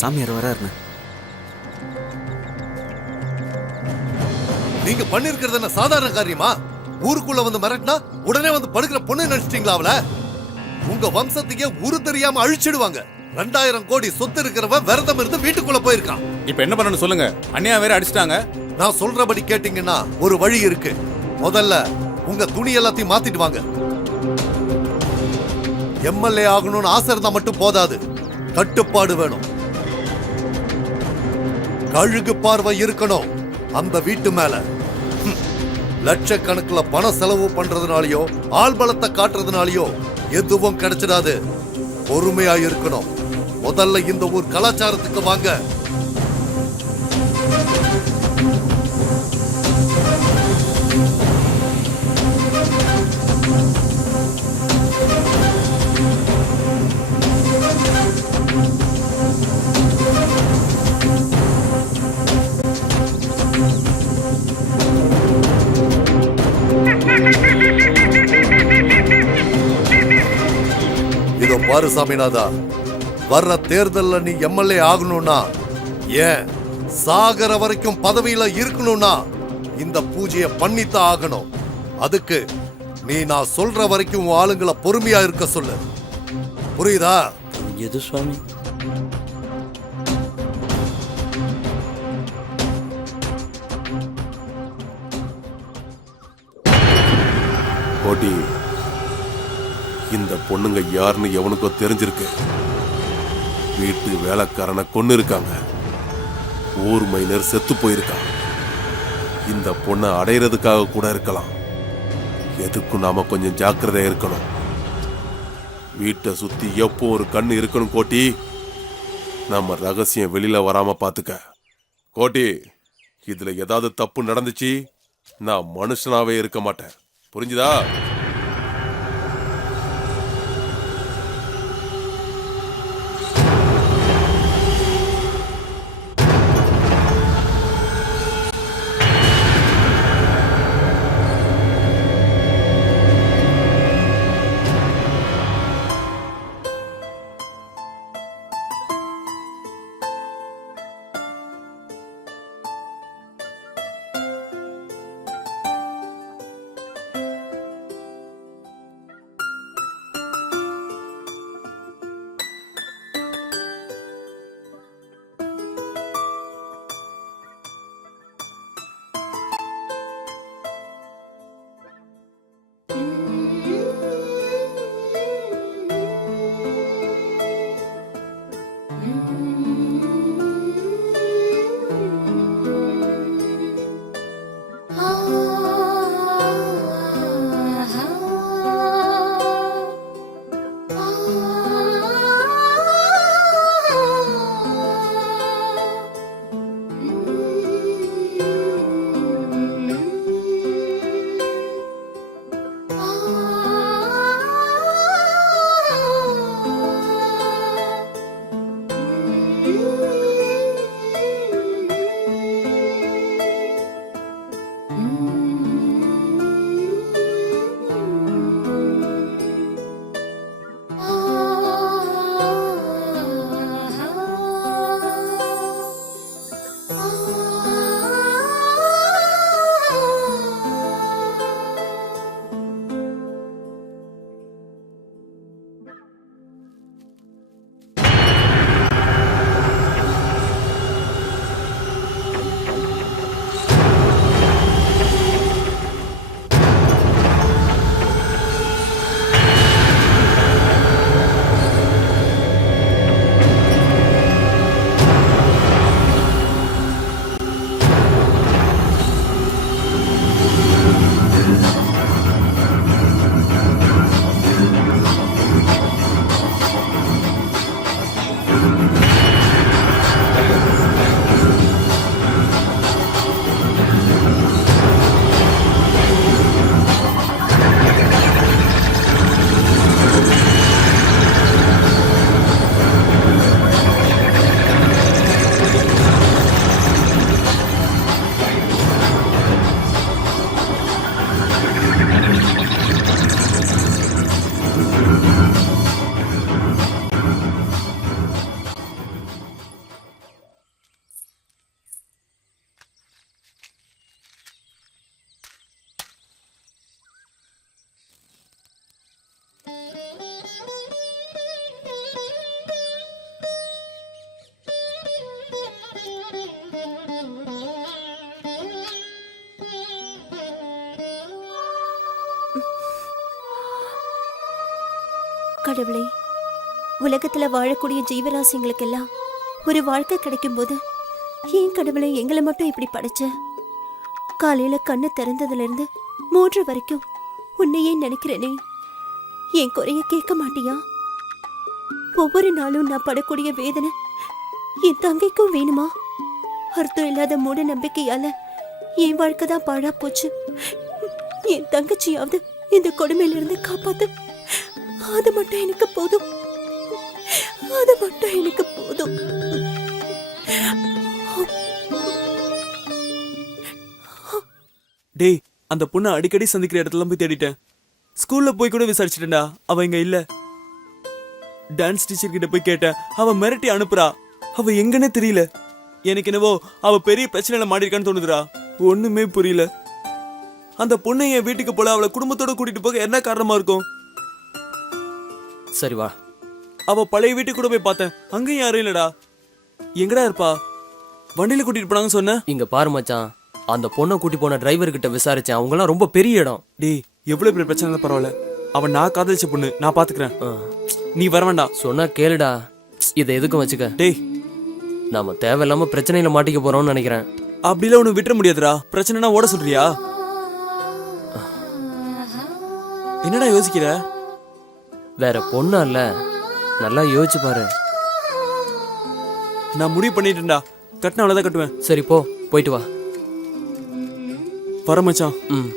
சாமியார் வராருண்ணே. நீங்க பண்ணிருக்கிறது என்ன சாதாரண காரியமா? ஊருக்குள்ள வந்து மிரட்டினா உடனே வந்து படுக்கிற பொண்ணு நினைச்சிட்டீங்களா அவள? உங்க வம்சத்துக்கே உரு தெரியாம அழிச்சிடுவாங்க. 2000 கோடி சொத்து இருக்கிறவன் விரதம் இருந்து வீட்டுக்குள்ள போயிருக்கான். இப்ப என்ன பண்ணணும் சொல்லுங்க? அண்ணியா வேற அடிச்சிட்டாங்க. நான் சொல்றபடி கேட்டீங்கன்னா ஒரு வழி இருக்கு. முதல்ல உங்க துணி எல்லாத்தையும் மாத்திட்டு வாங்க. எம்எல்ஏ ஆகணும்னு ஆசை இருந்தா மட்டும் போதாது, கட்டுப்பாடு வேணும். கழுகு பார்வை இருக்கணும் அந்த வீட்டு மேல. லட்சக்கணக்கில் பண செலவு பண்றதுனாலயோ ஆள் பலத்தை காட்டுறதுனாலயோ எதுவும் கிடைச்சிடாது. பொறுமையா இருக்கணும். முதல்ல இந்த ஊர் கலாச்சாரத்துக்கு வாங்க. இதோ பாரு சாமிநாதா, வர்ற தேர்தல்ல நீ எம்எல்ஏ ஆகணும்னா, ஏன் சாகர வரைக்கும் பதவியில இருக்கணும்னா இந்த பூஜையை பண்ணித்தான் ஆகணும். அதுக்கு நீ நான் சொல்ற வரைக்கும் உன் ஆளுங்களை பொறுமையா இருக்க சொல்லு. புரியுதா? எது சுவாமி? கோட்டி, இந்த பொண்ணுங்க யாருன்னு எவனுக்கோ தெரிஞ்சிருக்கு. வீட்டு வேலைக்காரனை கொன்னு இருக்காங்க. ஊர் மைனர் செத்து போயிருக்கான். இந்த பொண்ணை அடையிறதுக்காக கூட இருக்கலாம். எதுக்கும் நாம கொஞ்சம் ஜாக்கிரதையா இருக்கணும். வீட்டை சுத்தி எப்போ ஒரு கண்ணு இருக்கணும் கோட்டி. நம்ம ரகசியம் வெளியில வராம பாத்துக்க கோட்டி. இதுல ஏதாவது தப்பு நடந்துச்சு, நான் மனுஷனாவே இருக்க மாட்டேன். புரிஞ்சுதா? கடவுளே, உலகத்துல வாழக்கூடிய ஜீவராசிங்களுக்கெல்லாம் ஒரு வாழ்க்கை கிடைக்கும் போது ஏன் கடவுளை எங்களை மட்டும் இப்படி படைச்ச? காலையில கண்ணு திறந்ததுல இருந்து 3 வரைக்கும் உன்னையே நினைக்கிறேனே, என் குறைய கேட்க மாட்டியா? ஒவ்வொரு நாளும் நான் படக்கூடிய வேதனை என் தங்கைக்கும் வேணுமா? அர்த்தம் இல்லாத மூட நம்பிக்கையால என் வாழ்க்கை தான் பாழா போச்சு. என் தங்கச்சியாவது இந்த கொடுமையிலிருந்து காப்பாத்து. அது மட்டும் எனக்கு போதும். அது மட்டும் எனக்கு போதும். டேய், அந்த பொண்ணை அடிக்கடி சந்திக்கிற இடத்துல போய் தேடிட்டேன். ஸ்கூல்ல போய் கூட விசாரிச்சிட்டேன்டா, அவ இங்க இல்ல. டான்ஸ் டீச்சர் கிட்ட போய் கேட்டேன், அவ மிரட்டி அனுப்புறா. அவ எங்கன்னே தெரியல. எனக்கு என்னவோ அவ பெரிய பிரச்சனையில மாட்டிருக்கான்னு தோணுதுடா. ஒண்ணுமே புரியல. அந்த பொண்ணை என் வீட்டுக்கு போல அவளை குடும்பத்தோட கூட்டிட்டு போக என்ன காரணமா இருக்கும்? சரி வா. அவ பழைய வீட்டுக்கு கூட போய் பார்த்தேன், அங்கேயும் யாரும் இல்லடா. எங்கடா இருப்பா? வண்டியில கூட்டிட்டு போனாங்கன்னு சொன்ன. இங்க பாரு மச்சான், அந்த பொண்ணை கூட்டி போன டிரைவர் கிட்ட விசாரிச்சேன். அவங்கலாம் ரொம்ப பெரிய இடம். டேய், எவ்வளவு பெரிய பிரச்சனை இருந்தாலும் பரவாயில்ல, அவன் நான் காதலிச்ச பொண்ணு, நான் பாத்துக்கிறேன். நீ வர வேண்டாம். சொன்னா கேளுடா. இதை எதுக்கும் வச்சுக்க. டேய், நாம தேவையில்லாம பிரச்சனையில மாட்டிக்க போறோம்னு நினைக்கிறேன். அப்படிலாம் ஒண்ணு விட்டுற முடியாதுடா. பிரச்சனைனா ஓட சொல்றியா? என்னடா யோசிக்கிற? வேற பொண்ணா இல்ல, நல்லா யோசிச்சு பாரு. நான் முடிவு பண்ணிட்டேன்டா. கட்டின அவ்வளவுதான் கட்டுவேன். சரி போ, போயிட்டு வா. வர மச்சான். ம்.